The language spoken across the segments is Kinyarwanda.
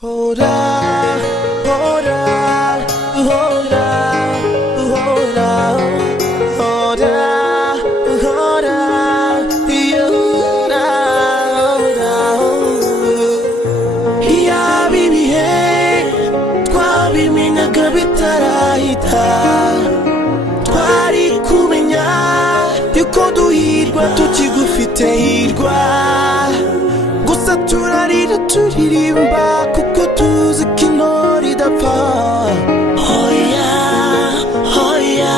Hold on, hold on, hold on, hold on, hold on, hold on, hold on. Ya bibihe twabimenyaga bitarahita, twari kumenya yuko duhirwa tukigufite hirwa, gusa turarira turirimba kuko tuzi ko intore idapfa. Hoya hoya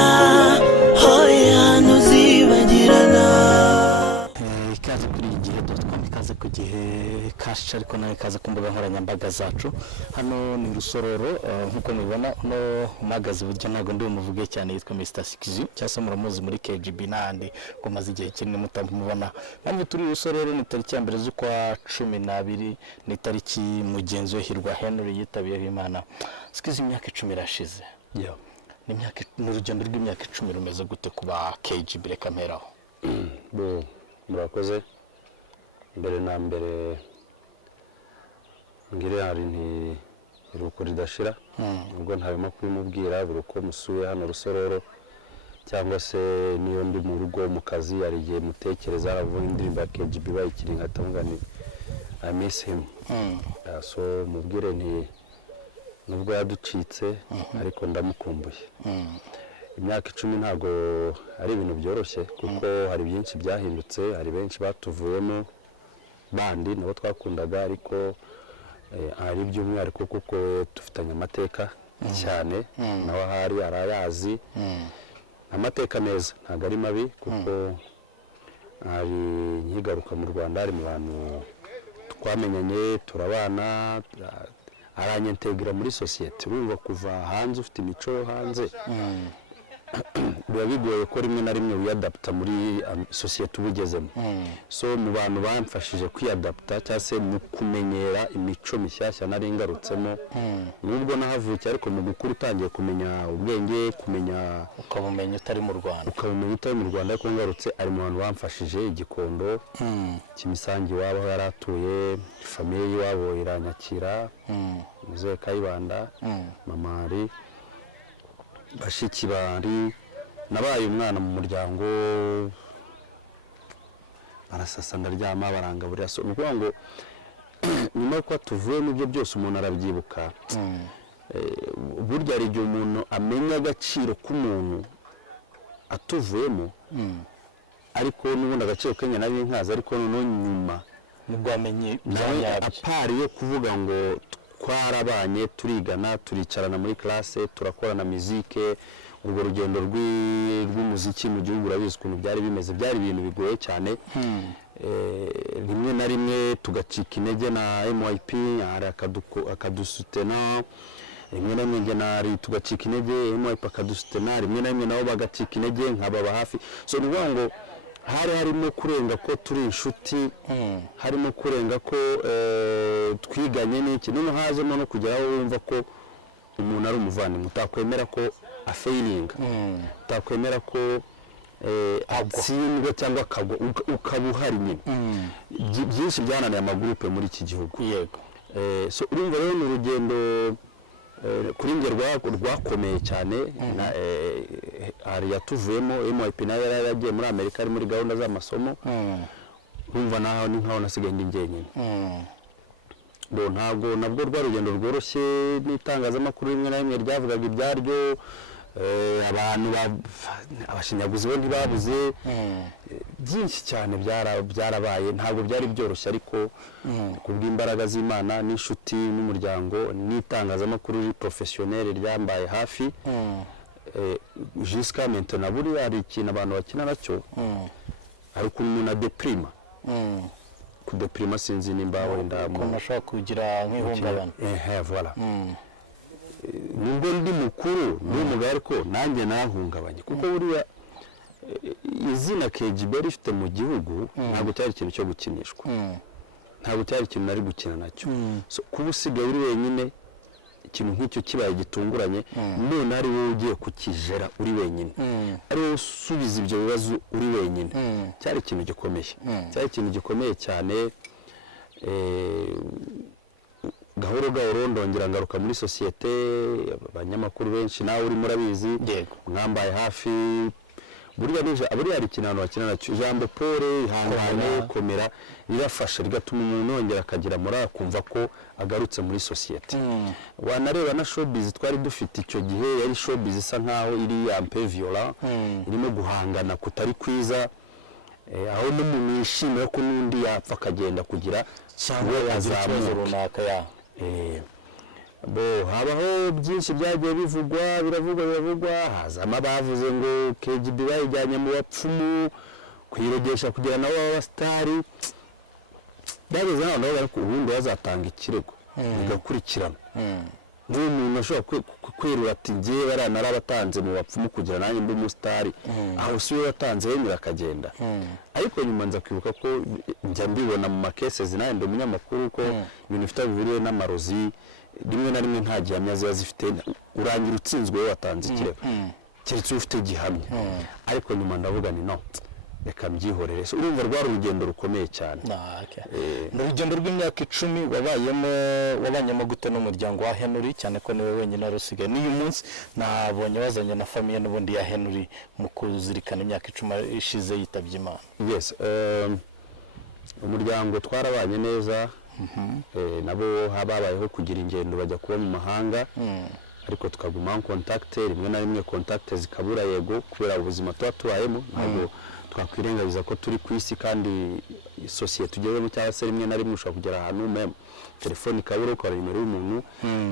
hoya ntuzibagirana. Ikaze kuri igihe.com, ikaze ku gihe cash, ariko nawe ikaze ku mbuga nkoranyambaga zacu. Hano ni Rusororo, nkuko mubibona no magazi buryo ntago ndi umuvuge cyane, yitwa Mr Sikizu cyase muramuzi muri KGB n'andi ngo maze igihe kinini mutamubona. Mpamvu turi Rusororo ni tariki ya mbere z'ukwa 12, ni tariki mugenzi we Hirwa Henry yitabiye Imana. Sikizu imyaka 10 irashize. Yeah. Ni imyaka n'urugendo rw'imyaka 10 rumeze gute kuba KGB reka mperaho? Bo murakoze. Mbere na mbere ngire hari nti iruko ridashira, ubwo ntabimo kubimubwira biruko musuye hano Rusororo, cyangwa se niyo ndi mu rugo mu kazi yari gihe mutekereza aravuga indirimbo ya KGB bayikiri nkatamugani I miss him. So mubwire nti nubwo yaducitse ariko ndamukumbuye. Imyaka 10 ntago ari ibintu byoroshye kuko hari byinshi byahindutse, hari benshi batuvuyemo bandi nabo twakundaga, ariko ari by'umwihariko kuko dufitanye amateka cyane, nawe hari arayazi amateka meza ntago ari mabi, kuko ari nkigaruka mu Rwanda ari mu bantu twamenyanye turabana, aranyentegra muri society. Urumva kuva hanze ufite imico hanze biba bigoye ko rimwe na rimwe wiyadapta muri society ubugezemo. So mu bantu bamfashije kwiyadapta cyase mu kumenyera imico mishyashya nari ngarutsemo, nubwo nahavukiye ariko mu gukuru utangiye kumenya ubwenge, kumenya Ukabumenya utari mu Rwanda, ukabumenya utari mu Rwanda, ariko ngarutse ari mu bantu bamfashije. Igikondo Kimisangi wabo yaratuye, famille yabo iranyakira, Mzee Kayibanda, mama ari bashiki bari, nabaye umwana mu muryango, barasasa ndaryama barangaburira. So nukuvuga ngo nyuma ko tuvuye mu byo byose umuntu arabyibuka. Burya ari igihe umuntu amenya agaciro k'umuntu atuvuyemo, ariko n'ubundi agaciro kenya nabi nkaza, ariko no nyuma nibwo amenye nawe apari yo kuvuga ngo twarabanye turigana turicarana muri classe turakorana muzike. Urwo rugendo rw'umuziki mu gihugu urabizi ukuntu byari bimeze, byari ibintu bigoye cyane. Rimwe na rimwe tugacika intege na MYP akadusutena, rimwe na rimwe tugacika intege MYP akadusutena, rimwe na rimwe nabo bagacika intege nkababa hafi. So nuvuga ngo harimo kurenga ko turi inshuti, harimo kurenga ko twiganye n'iki, none hazemo no kugeraho wumva ko umuntu ari umuvandimwe, utakwemera ko afailinga, utakwemera ko atsindwa cyangwa akagwa, ukaba uhari nyine. Byinshi byananiye amagrupe muri iki gihugu. Yego. So urumva rero ni urugendo kuri nge rwakomeye cyane. Hari yatuvuyemo MYP nayo yaragiye muri Amerika ari muri gahunda z'amasomo, urumva naho ni nkaho nasigaye ndi njyenyine. Bo ntabwo nabwo rwarugendo rworoshye, n'itangazamakuru rimwe na rimwe ryavugaga ibyaryo, abantu abashinyaguzi bo ntibabuze, byinshi cyane byarabaye. Ntabwo byari byoroshye, ariko kubw'imbaraga z'Imana n'inshuti n'umuryango n'itangazamakuru professionnel ryambaye hafi, jusqu'à maintenant buri hari ikintu abantu bakina nacyo, ariko umuntu adeprima. Kudeprima sinzi nimba wenda umuntu ashobora kugira nk'ihungabana. Voilà. Nubwo ndi mukuru n'umugabo, ariko nanjye nahungabanye kuko buriya izina KGB rifite mu gihugu ntabwo cyari ikintu cyo gukinishwa, ntabwo cyari ikintu nari gukina nacyo. So kuba usigaye uri wenyine, ikintu nk'icyo kibaye gitunguranye, none ari wowe ugiye kukijera uri wenyine, ari wowe usubiza ibyo bibazo uri wenyine, cyari ikintu gikomeye, cyari ikintu gikomeye cyane. gahoro gahoro ndongera ngaruka muri societe, abanyamakuru benshi nawe uri murabizi, mwambaye hafi. Buriya hari ikintu bakinana ijambo pole, ihangane, komera rirafasha rigatuma umuntu yongera akagira morale kumva ko agarutse muri societe. Wanareba na showbiz twari dufite icyo gihe, yari showbiz isa nkaho iri un peu violent, irimo guhangana kutari kwiza, aho n'umuntu yishimira ko n'undi yapfa akagenda kugira cyangwa yazamuka runaka habaho byinshi byagiye biravugwa hazamo bavuze ngo KGB bayijyanye mu bapfumu kwirogesha kugira nabo abastari bageze naho nabo ariko ubundi bazatanga ikirego bigakurikirana n'umuntu ashobora kwerura ati ngiye baranabatanze mu bapfumu kugira nanjye mbe umusitari aho si we watanze yemera akagenda. Ariko nyuma nza kwibuka ko njya mbibona mu makesezi nawe ndi umunyamakuru ko ibintu bifite bibiriye n'amarozi rimwe na rimwe nta gihamya ziba zifite, urangira utsinzwe we watanze ikirego keretse ufite gihamya. Ariko nyuma ndavuga ni no, reka mbyihorere. Urumva rwari urugendo rukomeye cyane. Mu rugendo rw'imyaka 10 wabanyemo gute n'umuryango wa Henry, cyane ko niwe wenyine warusigaye n'uyu munsi nabonye wazanye na famiye n'ubundi ya Henry mu kuzirikana imyaka 10 ishize yitabye Imana? Yes, umuryango twarabanye neza, nabo hababayeho kugira ingendo bajya kuba mu mahanga, ariko tukaguma en contact, rimwe na rimwe contact zikabura yego kubera ubuzima tuba tubayemo. Ntabwo twakwirengabiza ko turi ku isi kandi societe tugezemo, cyangwa se rimwe na rimwe ushobora kugera ahantu meme telefone ikabura ukora nimero y'umuntu,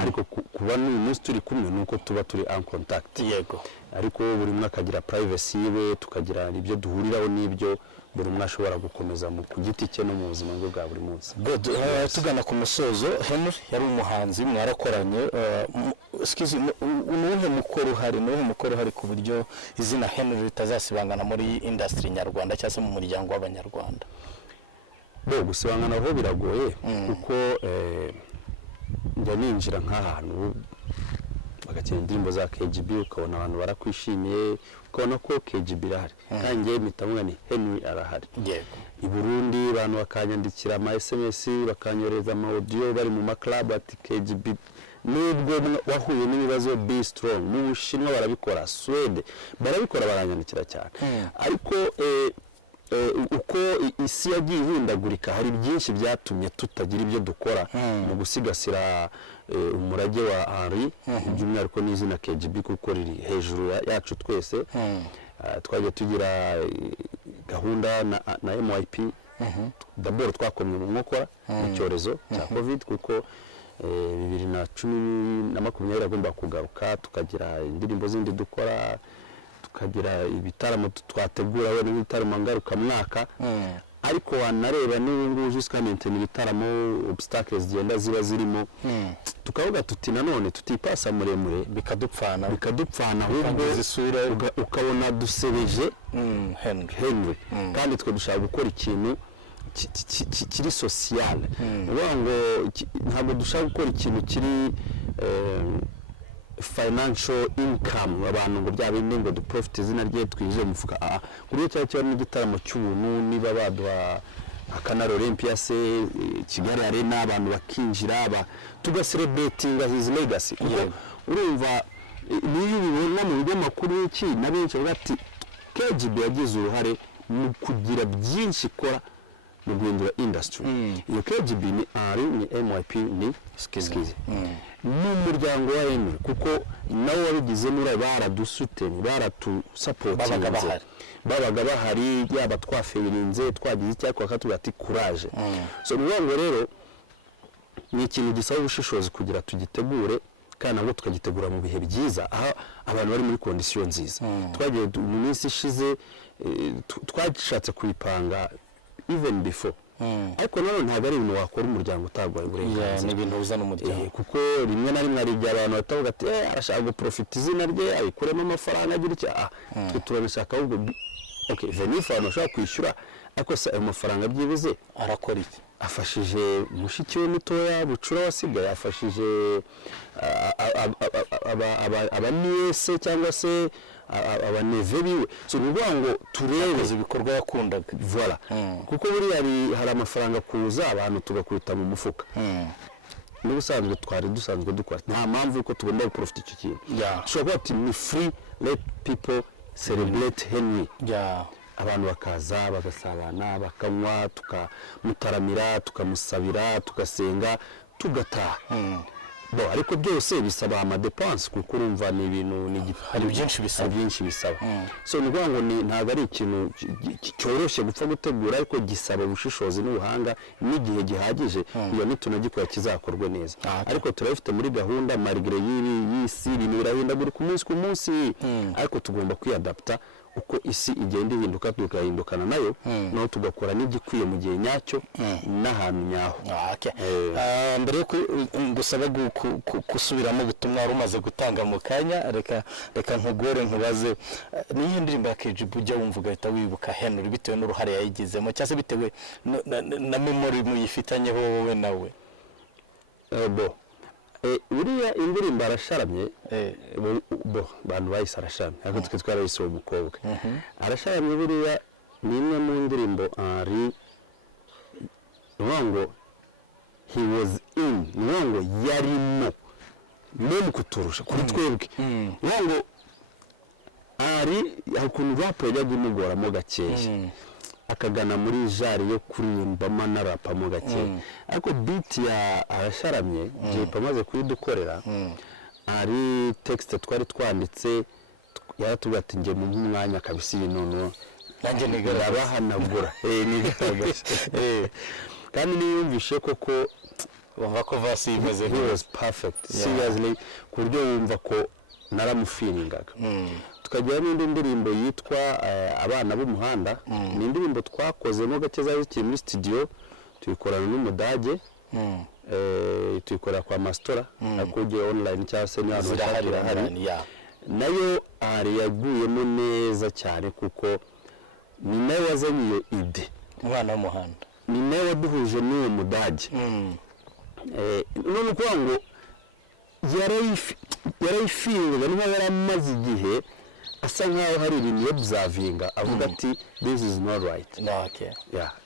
ariko kuba n'uyu munsi turi kumwe nuko tuba turi en contact. Yego, ariko buri umwe akagira privacy yiwe, tukagira ibyo duhuriraho n'ibyo buri umwe ashobora gukomeza mu kugiti cye no mu buzima bwe bwa buri munsi. Tugana ku musozo, Henry yari umuhanzi mwarakoranye, nuwuhe mukoro hari ku buryo izina Henry ritazasibangana muri industry nyarwanda cyangwa se mu muryango w'abanyarwanda? Gusibangana aho biragoye kuko njya ninjira nk'ahantu bagakina indirimbo za KGB ukabona abantu barakwishimiye, ukabona ko KGB irahari kandi mpita mvuga ni Henry arahari. I Burundi abantu bakanyandikira ama SMS bakanyoreza ama audio bari mu maclub ati KGB, nubwo wahuye n'ibibazo be strong. Mu Bushinwa barabikora, Swede barabikora, baranyandikira cyane. Ariko uko isi yagiye ihindagurika hari byinshi byatumye tutagira ibyo dukora mu gusigasira umurage wa Henry, by'umwihariko n'izina KGB kuko riri hejuru yacu twese. Twagiye tugira gahunda na MYP, d'abord twakomye mu nkokora mu cyorezo cya COVID kuko 2020 agomba kugaruka, tukagira indirimbo zindi dukora, tukagira ibitaramo twategura we n'ibitaramo ngaruka mwaka. Ariko wanareba n'ubu jusqu'à maintenant ibitaramo obstacles zigenda ziba zirimo, tukavuga tuti nanone tutipasa muremure bikadupfana ahubwo ukabona dusebeje Henry kandi twe dushaka gukora ikintu kiri social. Ntabwo dushaka gukora ikintu kiri financial income, abantu ngo byabinde ngo du profit izina rye twije mufuka. Kuri cyo cyo n'igitaramo cy'ubuntu, niba baduha akanaro Olympia se Kigali Arena abantu bakinjira tugaselebratinga his legacy. Urumva niyo bibona mu binyamakuru iki na benshi bagati KGB yagize uruhare mu kugira byinshi ikora mu guhindura industry. Iyo KGB ni Henry, ni MYP, ni Skizi n'umuryango wa Henry kuko nawe wabigizemo baradusuteni, baratusupport, babaga bahari, yaba twafeirinze twagize icyakwa katubwira ati courage. So n'ubwo rero ni ikintu gisaba ubushishozi kugira tugitegure kandi nabwo tukagitegura mu bihe byiza aho abantu bari muri condition nziza. Twagiye mu minsi ishize twashatse kuyipanga even before, ariko none ntabwo ari ibintu wakora umuryango utagwaye uburenganzira. Ni ibintu uzana umuryango kuko rimwe na rimwe ari igihe abantu batavuga ati arashaka guprofita izina rye ayikuremo amafaranga agira icya turabishaka ahubwo venifa abantu bashaka kwishyura, ariko se ayo mafaranga byibuze arakora iki? Afashije mushiki we mutoya Bucura wasigaye, afashije abaniyese cyangwa se abaneve biwe. So nuvuga ngo turebe ibikorwa yakundaga voilà kuko buri hari amafaranga kuza abantu tugakubita mu mufuka. n'ubusanzwe twari dusanzwe dukora nta mpamvu yuko tugomba guprofita icyo kintu ushobora kuba ati ni free let people celebrate Henry abantu bakaza bagasabana bakanywa tukamutaramira tukamusabira tugasenga tugataha ariko byose bisaba amadepanse kuko urumva ni ibintu hari byinshi bisaba so ni ukuvuga ngo ntabwo ari ikintu cyoroshye gupfa gutegura ariko gisaba ubushishozi n'ubuhanga n'igihe gihagije iyo nitunagikora kizakorwe neza ariko turabifite muri gahunda marigre y'isi ibintu birahindagurika umunsi ku munsi ariko tugomba kwiyadapta uko isi igenda ihinduka tukahindukana nayo naho tugakora n'igikwiye mu gihe nyacyo n'ahantu nyaho mbere yo gusaba gusubiramo ubutumwa wari umaze gutanga mu kanya reka nkugore nkubaze niyo ndirimbo ya KGB ujya wumva ugahita wibuka Henry bitewe n'uruhare yayigizemo cyangwa se bitewe na memory muyifitanyeho wowe nawe buriya indirimbo arasharamye bantu bayise arasharamye ariko twe twarayise uwo mukobwa arasharamye buriya ni imwe mu ndirimbo ari ngo he was in ngo yarimo même kuturusha kuri twebwe ngo ari ukuntu rap yajyaga imugoramo gakeya akagana muri jari yo kuririmbamo na rapamo gakeya ariko beat ya arasharamye Jay amaze kuyidukorera ari texte twari twanditse yaratubwira ati nge mu mwanya kabisa ibintu nanjye nigaragahanagura nigaragaza kandi niyumvishe koko wumva ko vasi imeze was perfect seriously ku buryo wumva ko naramufiringaga tukagira n'indi ndirimbo yitwa abana b'umuhanda ni indirimbo twakozemo gake zari muri studio tuyikorana n'umudage tuyikorera kwa Mastora akugiye online cyangwa se ni hano hari nayo ari yaguyemo neza cyane kuko ni nawe wazanye iyo ide umwana w'umuhanda ni nawe waduhuje n'uwo mudage none kuvuga ngo yarayifinga niba yaramaze igihe asa nkaho hari ibintu yobservinga avuga ati this is not right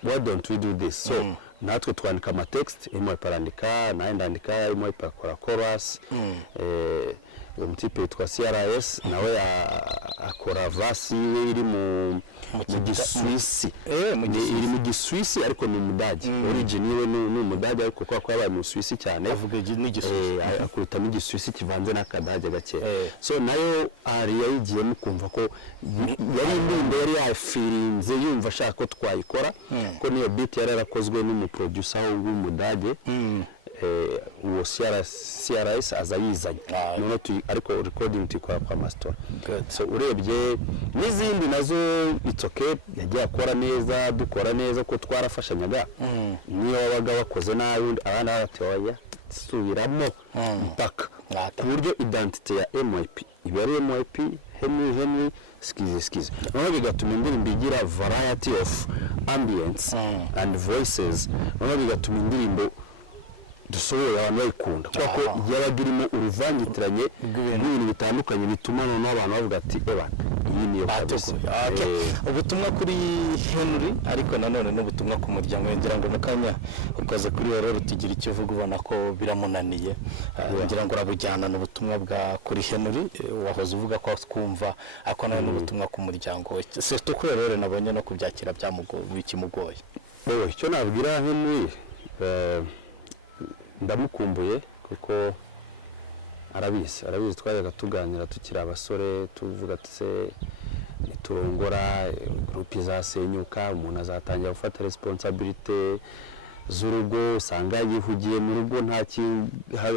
why don't we do this so natwe twandika amatext imwe parandika naye ndandika imwe pakora chorus umutipe yitwa CRS nawe akora vasi iri mu Giswisi iri mu Giswisi ariko ni umudage origin iwe ni umudage ariko kwa yabaye mu Giswisi cyane avuga n'igiswisi akuruta mu Giswisi kivanze n'akadage gake so nayo ari yayigiye mukumva ko yari indirimbo yari yafirinze yumva ashaka ko twayikora ko niyo beat yari yarakozwe n'umuproducer w'umudage uwo CRS azayizanye none ariko recording tukora kwa Mastora so urebye n'izindi nazo it's okay yagiye akora neza dukora neza ko twarafashanyaga niyo wabaga wakoze nabi abana batoya subiramo mpaka ku buryo identity ya MYP ibari MYP Henry skize none bigatuma indirimbo igira variety of ambience and voices none bigatuma indirimbo dusohoye abantu bayikunda kuko yabaga irimo uruvangitiranye rw'ibintu bitandukanye bituma noneho abantu bavuga ati iyi niyo kabisa ubutumwa kuri Henry ariko nanone n'ubutumwa ku muryango ngira ngo mukanya ukaze kuri rero tugira icyo uvuga ubona ko biramunaniye ngira ngo urabujyana n'ubutumwa bwa kuri Henry wahoze uvuga ko twumva ako nawe n'ubutumwa ku muryango se tuko rero nabonye no kubyakira bikimugoye icyo nabwira Henry ndamukumbuye kuko arabizi twajyaga tuganira tukiri abasore tuvuga se niturongora groupe izasenyuka umuntu azatangira gufata responsibility z'urugo usanga yihugiye mu rugo nta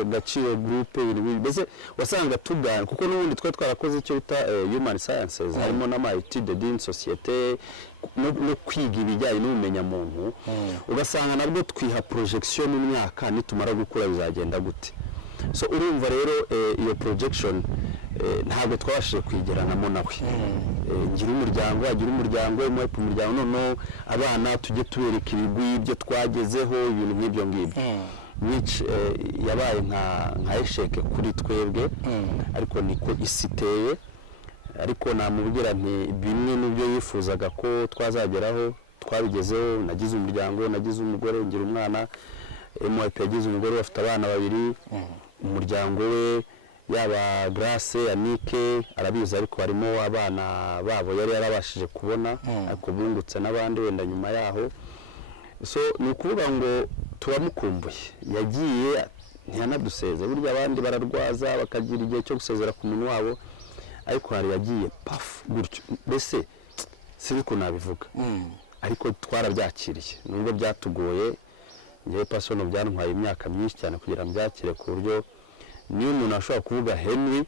gaciro groupe mbese wasanga tugana kuko n'ubundi twarakoze icyo bita human sciences harimo n'ama-étude d'une société no kwiga ibijyanye n'ubumenya muntu ugasanga nabwo twiha projection mu myaka nitumara gukura bizagenda gute so urumva rero iyo projection ntabwo twabashije kwigeranamo nawe ngira umuryango agira umuryango MYP umuryango noneho abana tujye tubereka ibigwi ibyo twagezeho ibintu nk'ibyo ngibyo which yabaye nka esheke kuri twebwe ariko niko isi iteye ariko namubwira nti bimwe n'ibyo yifuzaga ko twazageraho twabigezeho nagize umuryango nagize umugore ngira umwana MYP yagize umugore bafite abana babiri umuryango we yaba Grace Yannick arabizi ariko harimo abana babo yari yarabashije kubona ariko bungutse n'abandi wenda nyuma yaho so ni ukuvuga ngo turamukumbuye yagiye ntiyanaduseze burya abandi bararwaza bakagira igihe cyo gusezera ku muntu wabo ariko hari yagiye paf gutyo mbese sibi ko nabivuga ariko twarabyakiriye nubwo byatugoye ngewe pasono byantwaye imyaka myinshi cyane kugira ngo byakire ku buryo niyo umuntu ashobora kuvuga Henry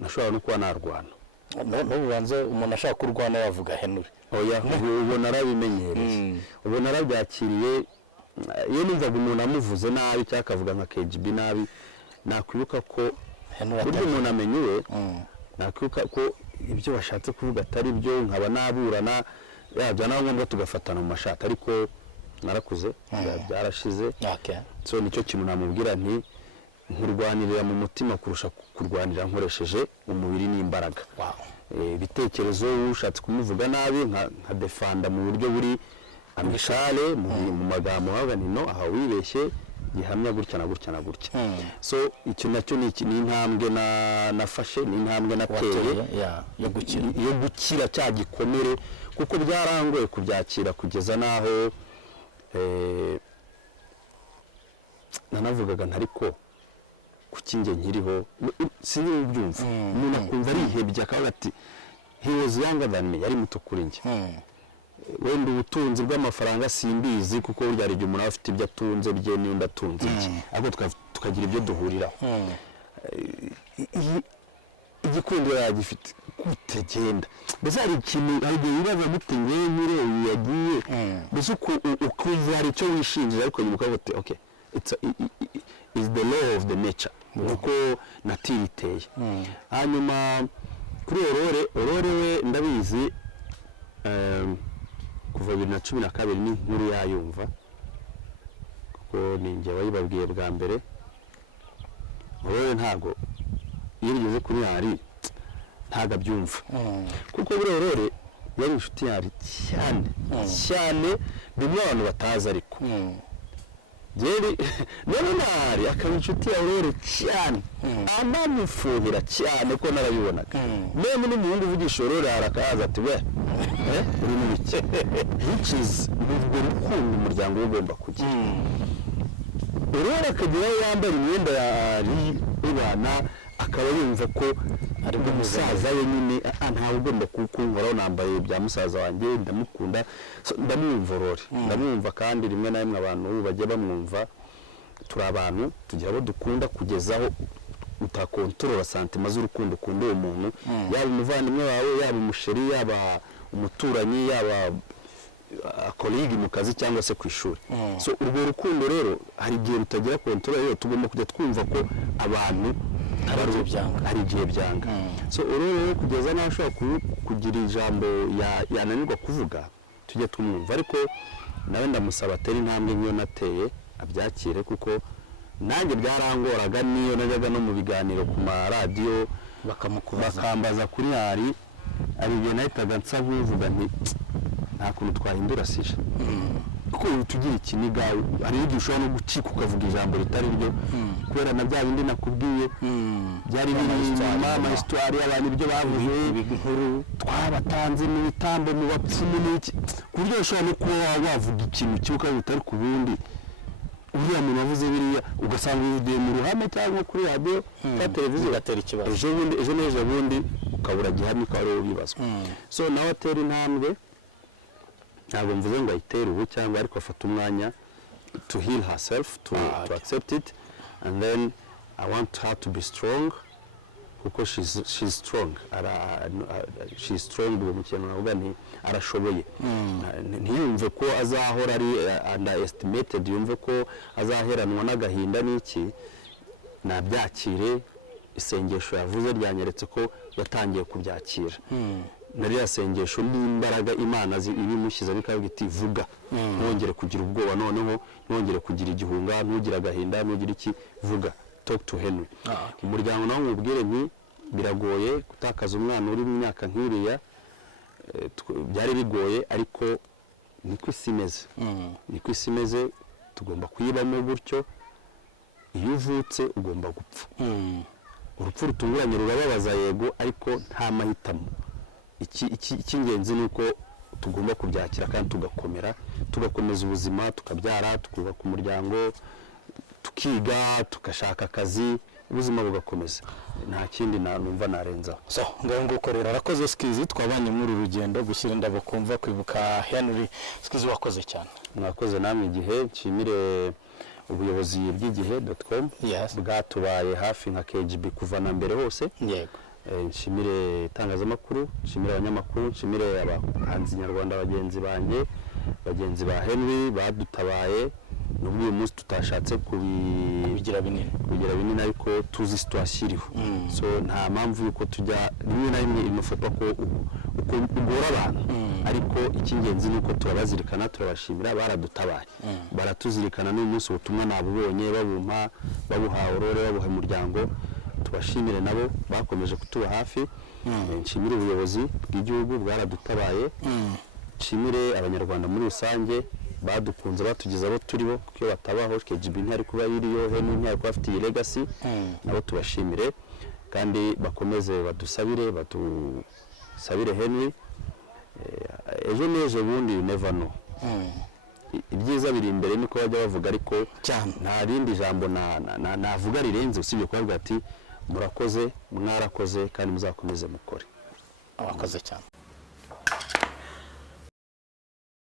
nashobora no kuba narwana n'ububanze umuntu ashaka kurwana yavuga Henry oya ubona arabimenyereye ubona arabyakiriye iyo numvaga umuntu amuvuze nabi cyangwa akavuga nka KGB nabi nakwibuka ko burya umuntu amenyewe nakwibuka ko ibyo bashatse kuvuga atari byo nkaba naburana yabya naho ngombwa tugafatana mu mashati ariko narakuze byarashize so nicyo kintu namubwira nti nkurwanirira mu mutima kurusha kurwanira nkoresheje umubiri n'imbaraga ibitekerezo ushatse kumuvuga nabi nka defanda mu buryo buri amishale mu magambo haganino aha wibeshye gihamya gutya na gutya na gutya so icyo nacyo ni intambwe nafashe ni intambwe nateye yo gukira cya gikomere kuko byarangoye kubyakira kugeza naho nanavugaga ntariko kuki nge nkiriho sinzi byumva umuntu akumva arihebye akavuga ati he was younger than me yari muto kuri nge wenda ubutunzi bw'amafaranga simbizi kuko burya hari igihe umuntu aba afite ibyo atunze bye n'undi atunze iki ariko tukagira ibyo duhuriraho igikundiro yagifite kutegenda mbese hari ikintu hari igihe wibaza muti ngewe nkire uyu yagiye mbese ukumva hari icyo wishingira ariko nyuma ukavuga uti okay is the law of the nature nuko natiri iteye hanyuma kuri Aurore we ndabizi kuva 2012 ni nkuru yayumva kuko ninjye wayibabwiye bwa mbere Aurore ntago iyo bigeze kuri hari ntaga byumva kuko kuri Aurore yari inshuti yari cyane bimwe abantu batazi ariko Jeri none nari akaba inshuti ya Aurore cyane anamufuhira cyane ko narabibonaga none n'umuhungu uvugisha Aurore arakaza ati we uri mu biki bikize ubwo rukundo umuryango ugomba kugira Aurore akagira yambara imyenda yari ibana akaba yumva ko ari bwo musaza we nyine ntawe ugomba kukunkoraho nambaye bya musaza wanjye ndamukunda ndamwumva Aurore ndamwumva kandi rimwe na rimwe abantu bajya bamwumva turi abantu tugira abo dukunda kugezaho utakontorora santima z'urukundo ukunda uwo muntu yaba umuvandimwe wawe yaba umusheri yaba umuturanyi yaba colleague mu kazi cyangwa se ku ishuri so urwo rukundo rero hari igihe rutagira kontrole rero tugomba kujya twumva ko abantu hari igihe byanga so rero kugeza naho ashobora kugira ijambo yananirwa kuvuga tujye tumwumva ariko nawe ndamusaba atera intambwe nk'iyo nateye abyakire kuko nanjye byarangoraga niyo najyaga no mu biganiro ku maradiyo bakambaza kuri hari igihe nahitaga nsa nkuvuga nti nta kuntu twahindura sije kuko tugira ikiniga hari igihe ushobora no gucika ukavuga ijambo ritari ryo kubera na bya bindi nakubwiye byari biri ama histoire y'abantu ibyo bavuze inkuru twabatanze mu bitambo mu bapfumu n'iki kuburyo ushobora no kuba wavuga ikintu cyuka bitari ku bundi uriya muntu wavuze biriya ugasanga uvugiye mu ruhame cyangwa kuri radio ya televiziyo gatera ikibazo ejo n'ejo bundi ukabura gihamya ko ari ubibazwa so nawe atera intambwe ntabwo mvuze ngo ayitere ubu cyangwa ariko afata umwanya to heal herself to accept it and then I want her to be strong kuko she's strong she's strong uwo mukino navuga nti arashoboye ntiyumve ko azahora ari underestimated yumve ko azaheranwa n'agahinda n'iki nabyakire isengesho yavuze ryanyeretse ko yatangiye kubyakira nariya sengesho n'imbaraga Imana ibimushyize bikavuga iti vuga ntongere kugira ubwoba noneho ntongere kugira igihunga ntugira agahinda ntugira iki vuga talk to Henry umuryango nawo mubwire nti biragoye gutakaza umwana uri mu myaka nk'iriya byari bigoye ariko niko isi imeze tugomba kuyibamo gutyo. Iyo uvutse ugomba gupfa. Urupfu rutunguranye rurababaza yego, ariko nta mahitamo. Icy'ingenzi ni uko tugomba kubyakira kandi tugakomeza ubuzima, tukabyara, tukubaka umuryango, tukiga, tugashaka akazi, ubuzima bugakomeza. Nta kindi numva narenzaho. So ngaho nguko rero arakoze Skizzy, twabanye muri uru rugendo gushyira indabo kumva kwibuka Henry. Skizzy wakoze cyane. Mwakoze namwe Igihe, nshimire ubuyobozi bw'igihe.com bwatubaye hafi nka KGB kuva na mbere hose. Yego. Nshimire itangazamakuru, nshimire abanyamakuru, nshimire abahanzi nyarwanda bagenzi ba Henry badutabaye. Nubwo uyu munsi tutashatse kubigira binini ariko tuzi situation iriho. So nta mpamvu yuko tujya rimwe na rimwe imufatwa ko uko ugora abantu, ariko icy'ingenzi ni uko turabazirikana, turabashimira, baradutabaye, baratuzirikana. N'uyu munsi ubutumwa nabubonye babuha Aurore, babuha umuryango, tubashimire nabo bakomeje kutuba hafi. Nshimire ubuyobozi bw'igihugu bwaradutabaye, nshimire abanyarwanda muri rusange badukunze, batugeza abo turibo, kuko batabaho KGB ntari kuba iriyo, Henry ntari kuba afite iyi legacy. Nabo tubashimire kandi bakomeze badusabire Henry. Ejo n'ejo bundi you never know. Ibyiza biri imbere niko bajya bavuga, ariko nta rindi jambo navuga rirenze usibye kuvuga ati murakoze, mwarakoze kandi muzakomeze mukore. Abakoze cyane.